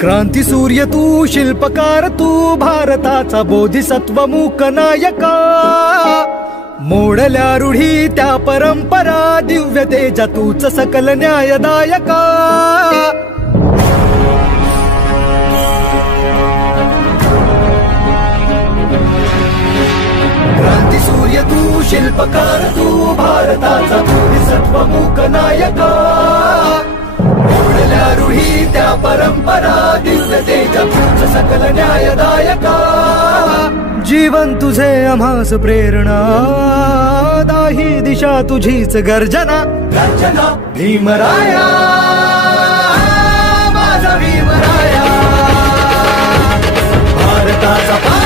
क्रांती सूर्य तू, शिल्पकार तू, भारताचा बोधिसत्व मूक नायका. मोडल्या रूढी त्या परंपरा, दिव्य तेजा तूच सकल न्यायदायका. क्रांती सूर्य तू, शिल्पकार तू, भारताचा बोधिसत्व मूक नायका. मोडल्या रूढी त्या परंपरा, दिव्य तेजा तूच सकल न्यायदायका. जीवन तुझे आम्हास प्रेरणा, दाही दिशा तुझीच गर्जना. गर्जना भीमराया, माझा भीमराया. भारताचा